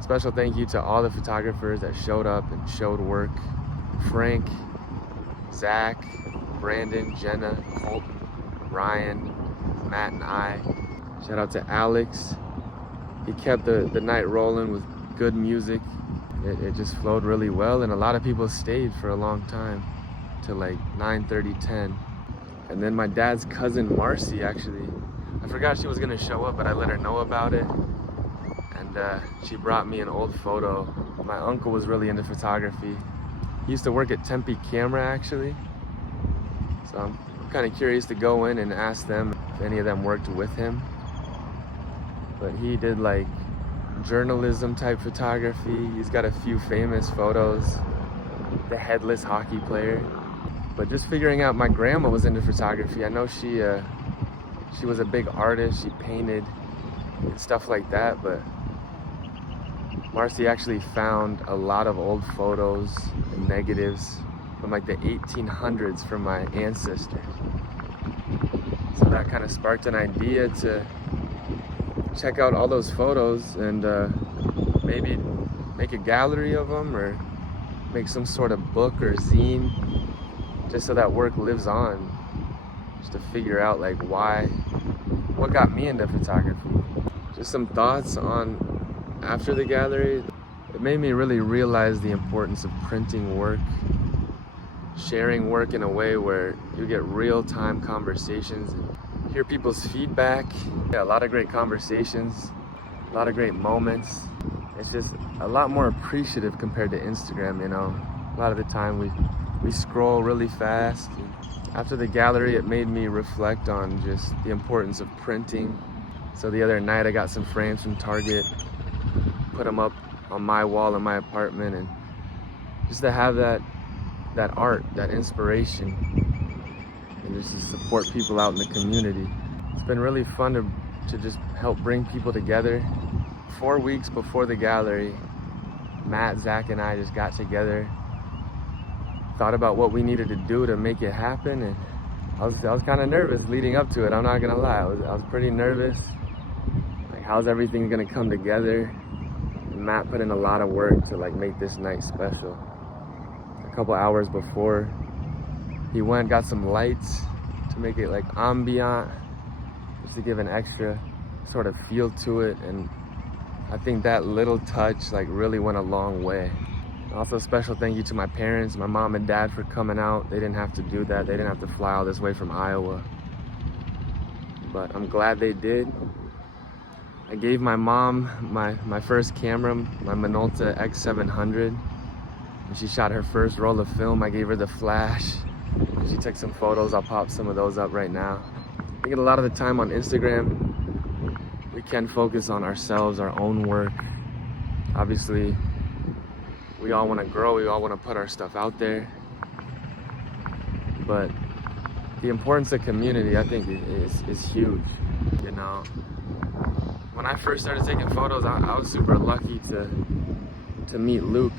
Special thank you to all the photographers that showed up and showed work. Frank, Zach, Brandon, Jenna, Colton, Ryan, Matt, and I. Shout out to Alex. He kept the night rolling with good music. It just flowed really well, and a lot of people stayed for a long time, till like 9:30, 10. And then my dad's cousin Marcy, actually, I forgot she was gonna show up, but I let her know about it. And she brought me an old photo. My uncle was really into photography. He used to work at Tempe Camera, actually. So I'm kind of curious to go in and ask them if any of them worked with him. But he did like journalism type photography. He's got a few famous photos. The headless hockey player. But just figuring out, my grandma was into photography. I know she was a big artist. She painted and stuff like that. But Marcy actually found a lot of old photos and negatives from like the 1800s from my ancestors. So that kind of sparked an idea to check out all those photos and maybe make a gallery of them or make some sort of book or zine, just so that work lives on, just to figure out like what got me into photography. Just some thoughts on after the gallery. It made me really realize the importance of printing work, sharing work in a way where you get real-time conversations and hear people's feedback. Yeah, a lot of great conversations, a lot of great moments. It's just a lot more appreciative compared to Instagram, you know. A lot of the time we scroll really fast. After the gallery, it made me reflect on just the importance of printing. So the other night I got some frames from Target, put them up on my wall in my apartment, and just to have that art, that inspiration, and just to support people out in the community. It's been really fun to just help bring people together. 4 weeks before the gallery, Matt, Zach, and I just got together, thought about what we needed to do to make it happen, and I was kind of nervous leading up to it. I'm not gonna lie, I was pretty nervous. Like, how's everything gonna come together? And Matt put in a lot of work to like make this night special. A couple hours before, he went, got some lights to make it like ambient, just to give an extra sort of feel to it. And I think that little touch like really went a long way. Also, special thank you to my parents, my mom and dad, for coming out. They didn't have to do that. They didn't have to fly all this way from Iowa. But I'm glad they did. I gave my mom my first camera, my Minolta X700. When she shot her first roll of film, I gave her the flash. She took some photos. I'll pop some of those up right now. I think a lot of the time on Instagram, we can focus on ourselves, our own work. Obviously, we all want to grow, we all want to put our stuff out there. But the importance of community, I think, is huge, you know. When I first started taking photos, I was super lucky to meet Luke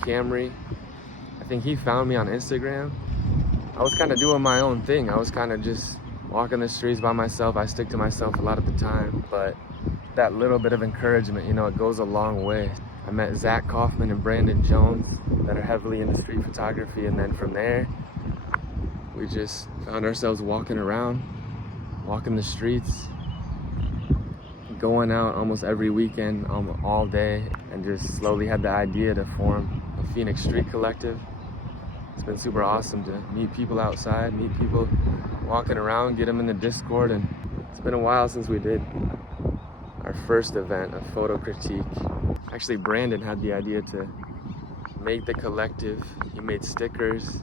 Camry. I think he found me on Instagram. I was kind of doing my own thing. I was kind of just walking the streets by myself. I stick to myself a lot of the time, but that little bit of encouragement, you know, it goes a long way. I met Zach Kaufman and Brandon Jones that are heavily into street photography, and then from there, we just found ourselves walking around, walking the streets, going out almost every weekend, all day, and just slowly had the idea to form a phxstreetcollective Collective. It's been super awesome to meet people outside, meet people walking around, get them in the Discord, and it's been a while since we did our first event, a photo critique. Actually, Brandon had the idea to make the collective. He made stickers.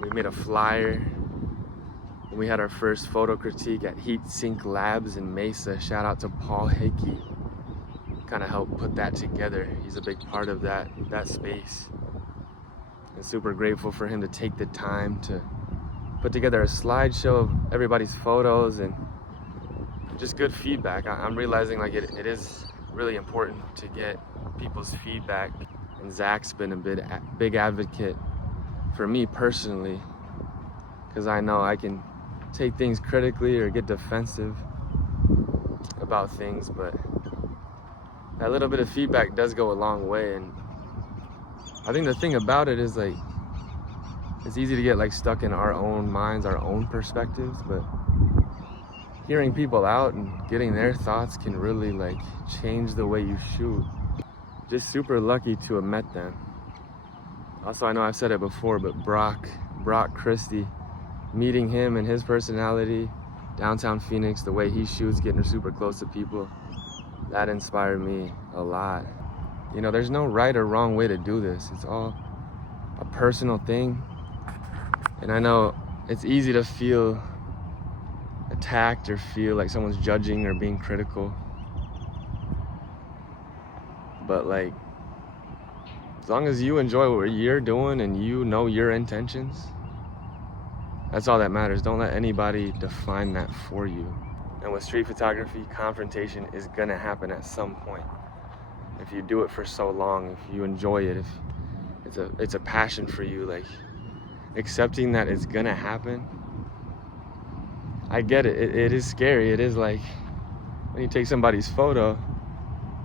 We made a flyer. And we had our first photo critique at Heat Sink Labs in Mesa. Shout out to Paul Hickey. Kind of helped put that together. He's a big part of that space. And super grateful for him to take the time to put together a slideshow of everybody's photos and just good feedback. I'm realizing like it is really important to get people's feedback. And Zach's been a big advocate for me personally, because I know I can take things critically or get defensive about things, but that little bit of feedback does go a long way. And I think the thing about it is like, it's easy to get like stuck in our own minds, our own perspectives, but hearing people out and getting their thoughts can really like change the way you shoot. Just super lucky to have met them. Also, I know I've said it before, but Brock Christie, meeting him and his personality, downtown Phoenix, the way he shoots, getting super close to people, that inspired me a lot. You know, there's no right or wrong way to do this. It's all a personal thing. And I know it's easy to feel attacked or feel like someone's judging or being critical. But like, as long as you enjoy what you're doing and you know your intentions, that's all that matters. Don't let anybody define that for you. And with street photography, confrontation is gonna happen at some point. If you do it for so long, if you enjoy it, if it's a passion for you, like accepting that it's gonna happen. I get it. It is scary. It is like when you take somebody's photo,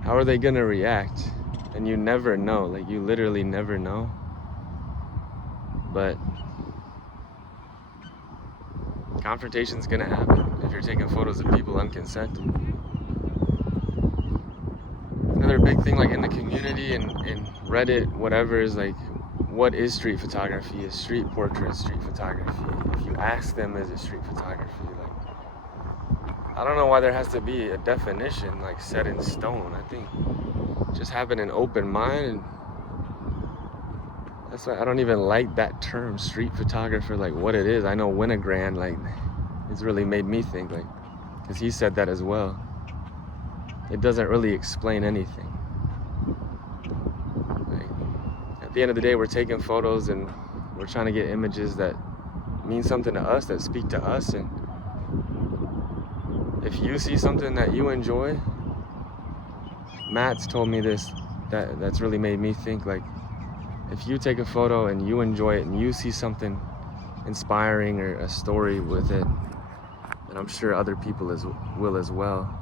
how are they gonna react? And you never know. Like, you literally never know. But confrontation's gonna happen if you're taking photos of people unconsented. Another big thing, like in the community and Reddit, whatever, is like, what is street photography? Is street portrait street photography? If you ask them, is it street photography? Like, I don't know why there has to be a definition like set in stone. I think just having an open mind, and that's why I don't even like that term street photographer, like what it is. I know Winogrand, like, it's really made me think, like, because he said that as well. It doesn't really explain anything. Like, at the end of the day, we're taking photos and we're trying to get images that mean something to us, that speak to us. And if you see something that you enjoy, Matt's told me this, that's really made me think, like, if you take a photo and you enjoy it and you see something inspiring or a story with it, then I'm sure other people will as well.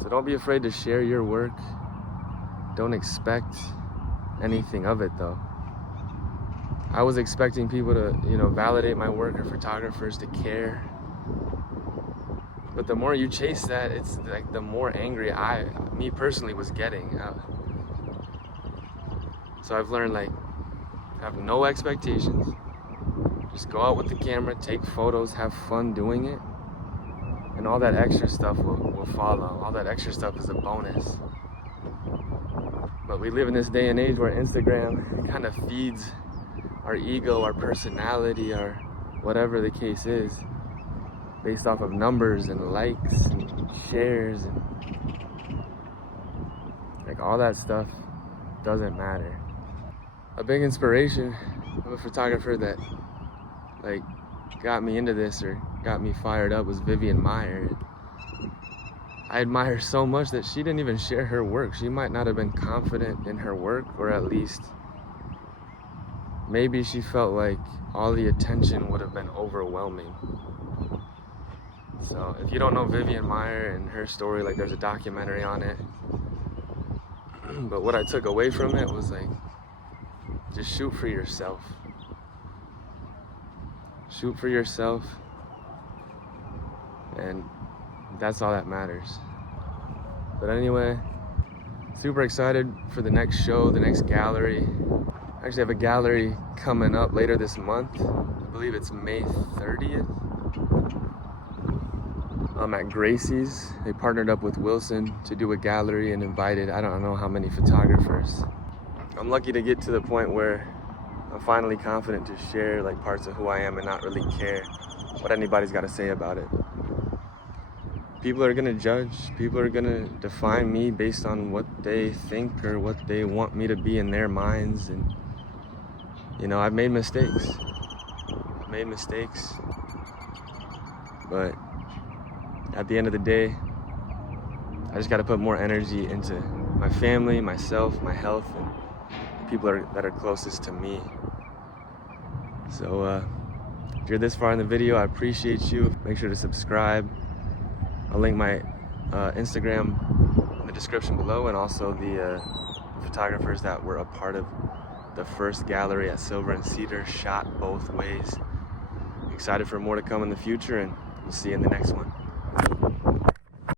So don't be afraid to share your work. Don't expect anything of it though. I was expecting people to, validate my work, or photographers to care. But the more you chase that, it's like the more angry me personally was getting. So I've learned, like, have no expectations. Just go out with the camera, take photos, have fun doing it. And all that extra stuff will follow. All that extra stuff is a bonus. But we live in this day and age where Instagram kind of feeds our ego, our personality, our whatever the case is, based off of numbers and likes and shares, and like all that stuff doesn't matter. A big inspiration of a photographer that like got me into this or got me fired up was Vivian Meyer. I admire her so much that she didn't even share her work. She might not have been confident in her work, or at least maybe she felt like all the attention would have been overwhelming. So if you don't know Vivian Meyer and her story, like, there's a documentary on it. But what I took away from it was, like, just shoot for yourself. Shoot for yourself, and that's all that matters. But anyway, super excited for the next show, the next gallery. I actually have a gallery coming up later this month. I believe it's May 30th. at Gracie's. They partnered up with Wilson to do a gallery and invited I don't know how many photographers. I'm lucky to get to the point where I'm finally confident to share like parts of who I am and not really care what anybody's got to say about it. People are gonna judge, people are gonna define me based on what they think or what they want me to be in their minds. And you know, I've made mistakes. But at the end of the day, I just gotta put more energy into my family, myself, my health, and the people that are closest to me. So if you're this far in the video, I appreciate you. Make sure to subscribe. I'll link my Instagram in the description below, and also the photographers that were a part of the first gallery at Silver and Cedar shot both ways. Excited for more to come in the future, and we'll see you in the next one.